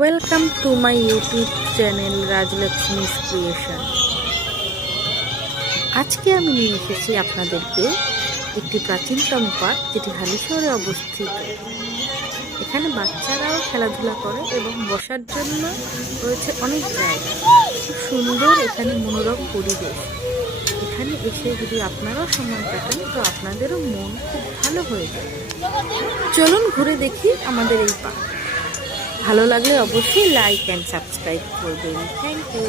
Welcome to my YouTube channel Rajlakshmi's creation. আজকে আমি নিয়ে এসেছি আপনাদেরকে একটি প্রাচীনতম পার্ক, যেটি হালিশহরে অবস্থিত। এখানে বাচ্চারাও খেলাধুলা করে এবং বসার জন্য রয়েছে অনেক জায়গা। খুব সুন্দর এখানে মনোরম পরিবেশ। এখানে এসে যদি আপনারাও সময় কাটান তো আপনাদেরও মন খুব ভালো হয়ে যাবে। চলুন ঘুরে দেখি আমাদের এই পার্ক। ভালো লাগলে অবশ্যই লাইক অ্যান্ড সাবস্ক্রাইব করবেন। Thank you.